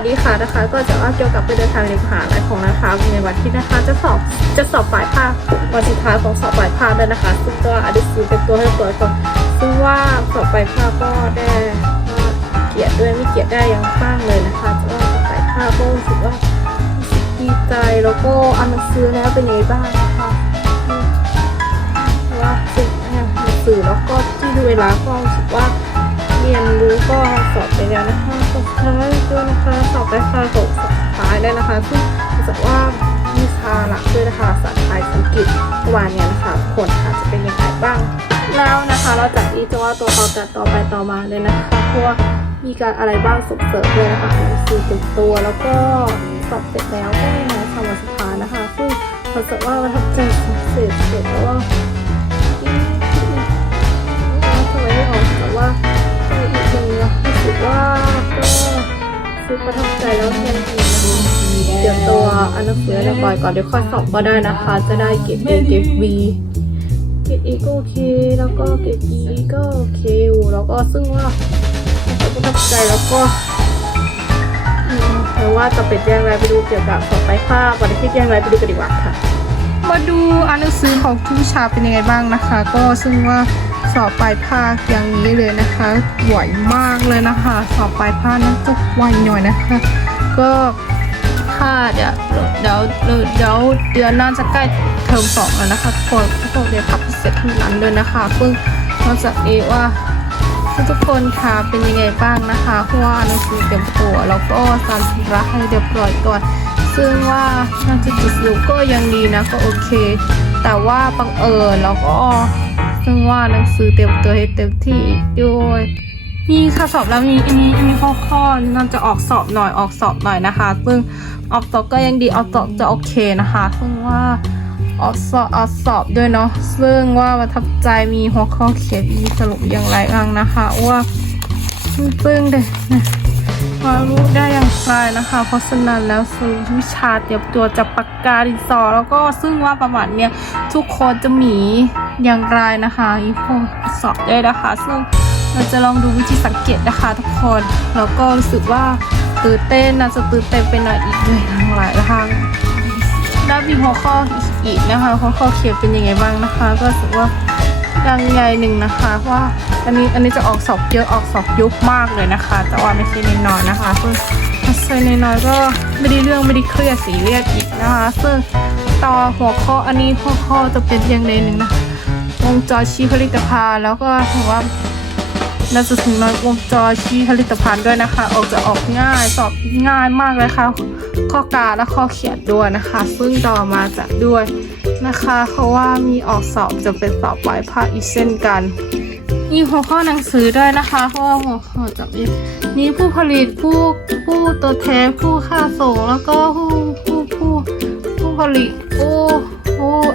สดีค่ะนะคะ ก็จะว่าเกี่ยวกับไปเดินทางในมหาลัยของนะคะในวันที่นะคะจะสอบจะสอบปลายภาควันสุดท้ายของสอบปลายภาคด้วยนะคะ ซึ่งก็อดิซีเป็นตัวให้ตัวก่อนซึ่งว่าสอบปลายภาคก็ได้เกียรติด้วยไม่เกียรติได้อยังบ้างเลยนะคะจะว่าสอบปลายภาคก็รู้สึกว่าดีใจแล้วก็อ่านหนังสือแล้วเป็นยังไงบ้างนะคะว่าสิ่งอ่านหนังสือแล้วก็ที่ดูเวลาก็รู้สึกว่าเรียนรู้ก็สอบไปแล้วนะคะ สุดท้ายด้วยนะคะสอบไปค่ะสอบสุดท้ายได้นะคะ ซึ่งรู้สึกว่าวิชาหลักด้วยนะคะภาษาไทยอังกฤษวานเนี้นะคะผลค่ะจะเป็นยังไงบ้าง แล้วนะคะเราจากนี้จะว่าตัวเขาจะต่อไปต่อมาเลยนะคะเพราะว่ามีการอะไรบ้างส่งเสริมด้วยนะคะหนังสือเต็มตัวแล้วก็สอบเสร็จแล้วก็มีงานทำวันสุดท้ายนะคะ ซึ่งรู้สึกว่าประทับใจเสร็จเสร็จแล้วว่าทำไมไม่ออกแต่ว่าอีกหนึ่งนะรู้ สึกว่าก็คือประทับใจแล้วเรียนดีนะคะเดี๋ยวตัวอันหนังสือเดี๋ยวปล่อยก่อนเดี๋ยวค่อยสอบก็ได้นะคะ จะได้เกรด A เกรด B เกรด E ก็โอเค แล้วก็เกรด E ก็โอเคอยู่แล้วก็ซึ่งว่าประทับใจแล้วก็แต่ว่าจะเป็นอย่างไรไปดูเกี่ยวกับสอบไปภาพวันอาทิตย์อย่างไรไปดูกันดีกว่าค่ะ มาดูอ่านหนังสือของทุกชาเป็นยังไงบ้างนะคะ ก็ซึ่งว่า สอบปลายภาคอย่างนี้เลยนะคะไหวมากเลยนะคะ สอบปลายภาคน่าจะไหวหน่อยนะคะ ก็ถ้าเดี๋ยวเดี๋ยวเดี๋ยวเดาเดือนหน้าจะใกล้เทอมสองแล้วนะคะทุกคนทุกคนเรียนขับพิเศษทั้งนั้นเลยนะคะซึ่งนอกจากนี้ว่าทุกคนค่ะเป็นยังไงบ้างนะคะเพราะว่าหนังสือเต็มตัวแล้วก็สารสาระให้เรียบร้อยก่อนซึ่งว่าน่าจะจุดสรุปก็ยังดีนะก็โอเค แต่ว่าบังเอิญแล้วก็ ซึ่งว่าหนังสือเต็มตัวให้เต็มที่ด้วยมีค่ะสอบแล้วมีมีมีข้อข้อน่าจะออกสอบหน่อยออกสอบหน่อยนะคะ ซึ่งออกสอบก็ยังดีออกสอบจะโอเคนะคะ ซึ่งว่าออกสอบออกสอบด้วยเนาะซึ่งว่าประทับใจมีหัวข้อเขียนมีสรุปอย่างไรบ้างนะคะว่าซึ่งเด็กมารู้ได้อย่างไรนะคะ เพราะฉะนั้นแล้วสรุปวิชาเตรียมตัวจะปากกาดินสอแล้วก็ซึ่งว่าประวัติเนี่ยทุกคนจะมี อย่างไรนะคะอีพวกสอบได้นะคะ ซึ่งเราจะลองดูวิธีสังเกตนะคะทุกคนแล้วก็รู้สึกว่าตื่นเต้นนะจะตื่นเต้นไปหน่อยอีกด้วยทั้งหลายทางด้านมีหัวข้ออีกนะคะหัวข้อเขียนเป็นยังไงบ้างนะคะ ก็รู้สึกว่าดังใหญ่หนึ่งนะคะเพราะว่าอันนี้อันนี้จะออกสอบเยอะออกสอบยุบมากเลยนะคะ แต่ว่าไม่ใช่น้อยๆนะคะซึ่งถ้าใช่น้อยก็ไม่ได้เรื่องไม่ได้เครียดสีเรียดอีกนะคะ ซึ่งต่อหัวข้ออันนี้หัวข้อจะเป็นย่างใดหนึ่งนะ วงจรชี้ผลิตภัณฑ์แล้วก็ถือว่าน่าจะถึงน้อยวงจรชี้ผลิตภัณฑ์ด้วยนะคะ ออกจะออกง่ายสอบง่ายมากเลยค่ะ ข้อการและข้อเขียนด้วยนะคะ ซึ่งต่อมาจะด้วยนะคะ เพราะว่ามีออกสอบจะเป็นสอบปลายภาคอีกเช่นกัน มีหัวข้อหนังสือด้วยนะคะเพราะว่าหัวข้อจะมีนี่ผู้ผลิตผู้ผู้ตัวแทนผู้ค่าส่งแล้วก็ผู้ผู้ผู้ผู้ผลิต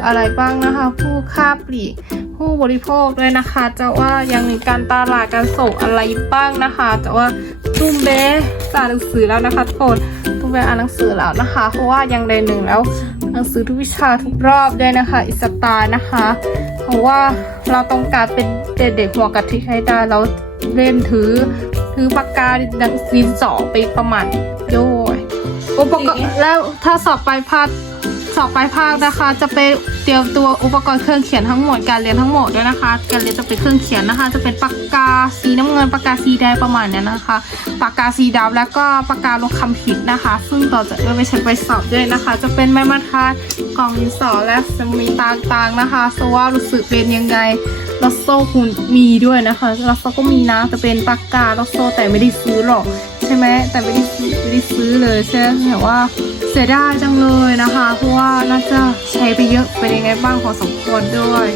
อะไรบ้างนะคะ ผู้ค่าปลีกผู้บริโภคด้วยนะคะ จะว่ายังมีการตลาดการส่งอะไรบ้างนะคะแต่ว่าตุ้มเบสอ่านหนังสือแล้วนะคะทุกคนตุ้มเบสอ่านหนังสือแล้วนะคะ เพราะว่ายังใดหนึ่งแล้วหนังสือทุกวิชาทุกรอบด้วยนะคะ อิสตานะคะ เพราะว่าเราต้องการเป็นเด็กหัวกะทิให้ได้เราเล่นถือถือปากกาดังซีนสอไปประมาณโย้ยอุปกรณ์แล้วถ้าสอบไปลายภาค สอบปลายภาคนะคะ จะไปเตรียมตัวอุปกรณ์เครื่องเขียนทั้งหมดการเรียนทั้งหมดด้วยนะคะ การเรียนจะเป็นเครื่องเขียนนะคะ จะเป็นปากกาสีน้ำเงินปากกาสีแดงประมาณนี้นะคะปากกาสีดำแล้วก็ปากกาลบคำผิดนะคะ ซึ่งต่อจากนี้ไปใช้ไปสอบด้วยนะคะ จะเป็นไม้บรรทัดกล่องดินสอและจะมีต่างๆนะคะสว่ารู้สึกเป็นยังไงลอสโซ่คุณมีด้วยนะคะลอสโซ่ก็มีนะแต่เป็นปากกาลอสโซ่แต่ไม่ได้ซื้อหรอกใช่ไหมแต่ไม่ได้ซื้อ ได้ซื้อเลยใช่แต่ว่าเสียดายจังเลยนะคะ เพราะว่าน่าจะใช้ไปเยอะเป็นยังไงบ้างพอสมควรด้วย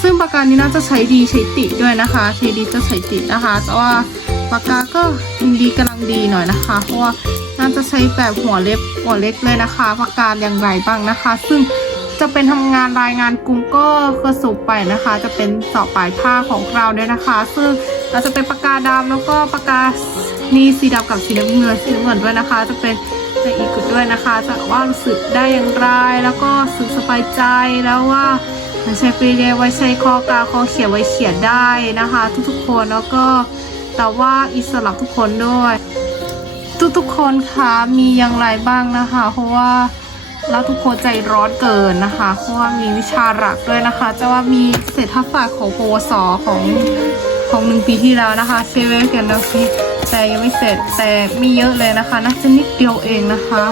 ซึ่งปากกานี้น่าจะใช้ดีใช้ติดด้วยนะคะใช้ดีจะใช้ติดนะคะแต่ว่าปากกาก็ยังดีกำลังดีหน่อยนะคะ เพราะว่าน่าจะใช้แบบหัวเล็บหัวเล็กเลยนะคะปากกาอย่างไรบ้างนะคะ ซึ่งจะเป็นทำงานรายงานกลุ่มก็กระสุบไปนะคะ จะเป็นสอบปลายภาคของเราด้วยนะคะ ซึ่งเราจะเป็นปากกาดำแล้วก็ปากกา นี่สีดำกับสีน้ำเงินสีน้ำเงินด้วยนะคะ จะเป็นในอีกด้วยนะคะจะว่ารู้สึกได้อย่างไร แล้วก็สึกสบายใจแล้วว่าใช้ปรีเรียไว้ใช้ข้อกาข้อเขียนไว้เขียนได้นะคะ ทุกๆคนแล้วก็แต่ว่าอิสระทุกคนด้วย ทุกๆคนคะมีอย่างไรบ้างนะคะ เพราะว่าแล้วทุกคนใจร้อนเกินนะคะ เพราะว่ามีวิชาหลักด้วยนะคะ จะว่ามีเศรษฐศาสตร์ของปวสของของหนึ่งปีที่แล้วนะคะเชเวกันนะพี่ แต่ยังไม่เสร็จแต่มีเยอะเลยนะคะน่าจะนิดเดียวเองนะคะ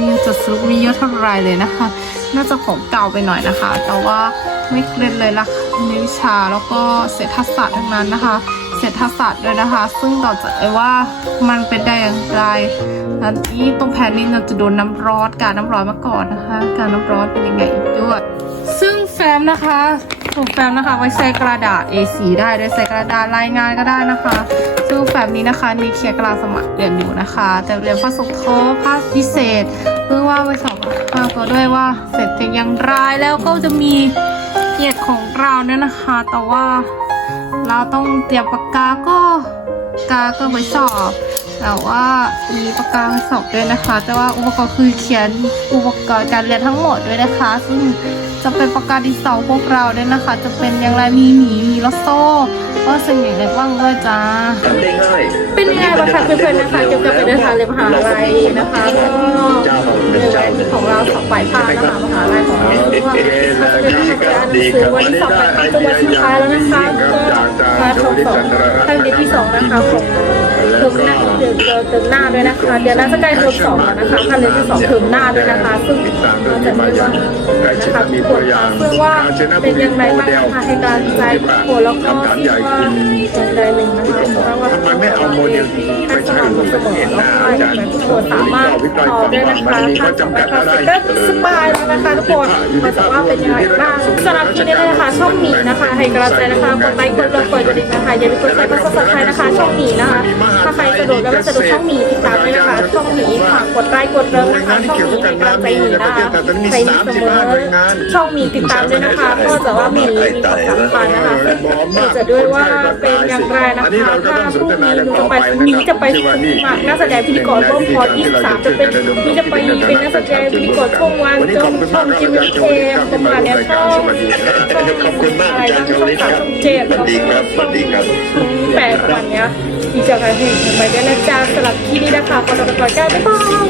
มีจดสรุปมีเยอะเท่าไรเลยนะคะ น่าจะของเก่าไปหน่อยนะคะ แต่ว่าไม่เครียดเลยละในวิชาแล้วก็เศรษฐศาสตร์ทั้งนั้นนะคะ เศรษฐศาสตร์ด้วยนะคะ ซึ่งต่อจากไอ้ว่ามันเป็นได้อย่างไรอันนี้ตรงแผ่นนี้เราจะโดนน้ำร้อนการน้ำร้อนมาก่อนนะคะ การน้ำร้อนเป็นยังไงอีกด้วย ซึ่งแฟ้มนะคะส่วนแฟ้มนะคะไว้ใส่กระดาษ A4 ได้ด้วยใส่กระดาษรายงานก็ได้นะคะซึ่ง แฟ้มนี้นะคะนี่เคลียร์กำลังสมัครเรียนอยู่นะคะ แต่เรียนภาคสุขโทภาคพิเศษเพื่อว่าไว้สอบภาคตัวด้วยว่าเสร็จเป็นอย่างไรแล้วก็จะมีเกียรติของเราเนี่ยนะคะ แต่ว่าเราต้องเตรียมปากกาก็กาก็ไปสอบแต่ว่ามีปากกาสอบด้วยนะคะ แต่ว่าอุปกรณ์คือเขียนอุปกรณ์การเรียนทั้งหมดด้วยนะคะ ซึ่ง จะเป็นปากกาดินสอพวกเราด้วยนะคะ จะเป็นอย่างไรมีหมีมีลอสโซ่ก็สิ่งอย่างไรบ้างด้วยจ้าทำได้ง่ายเป็นยังไงบ้างคะเพื่อนๆนะคะเกี่ยวกับไปเดินทางเรียนมหาลัยนะคะก็เจ้าของในเป็นเจ้าวันของเราสอบปลายภาคนะคะมหาลัยของเราว่าเราจะเดินทางไปอ่านหนังสือวันที่สอบปลายภาคเป็นวันสุดท้ายแล้วนะคะก็มาทดสอบครั้งเดือนที่สองนะคะของเทอ มหน้าเดือนเทอมหน้าด้วยนะคะ เดี๋ยวน่าจะใกล้เทอมสองแล้วนะคะครั้งเดือนที่สองเทอมหน้าด้วยนะคะ ซึ่งเราจะมีว่านะคะทุกคนค่ะซึ่งว่าเป็นยังไงบ้างนะคะให้การใจทุกคนแล้วก็ที่ว่าอย่างใดหนึ่งนะคะเพราะว่าทำไมไม่เอาโมเดลไปใช้บนประเทศหน้าอาจารย์ทุกคนสามารถต่อได้นะคะถ้าสอบไปคลาสสิกก็สบายแล้วนะคะทุกคนเราจะว่าเป็นยังไงบ้างสำหรับคลิปนี้นะคะช่องหมีนะคะให้กำลังใจนะคะกดไลค์กดเลิฟกดกระดิ่งนะคะอย่าลืมกดไลค์กดซับสไครต์นะคะช่องหมีนะคะ ดวกแล้วก็สะดวกช่องมี ดไลค์กดเลิฟนะคะช่องหมีให้กำลังใจหมีนะคะใครมีเสมอช่องหมีติดตามด้วยนะคะก็จะว่าหมีมีความสำคัญนะคะซึ่งจะด้วยว่าเป็นอย่างไรนะคะถ้าพรุ่งนี้หนูจะไปหมีจะไปสมัครนักแสดงพิธีกรร่วมพอ23จะเป็นมีจะไปเป็นนักแสดงพิธีกรช่วงวันจนช่องจิมมี่เคประมาณเนี้ยช่องขอบคุณมากอาจารย์ชวลิตครับเจ็ดสวัสดีครับสวัสดีครับแปดวันเนี้ยดีใจกับเพลงไปด้วยนะจ๊ะสำหรับคลิปนี้นะคะขอตัวไปก่อนจ้าบ๊ายบาย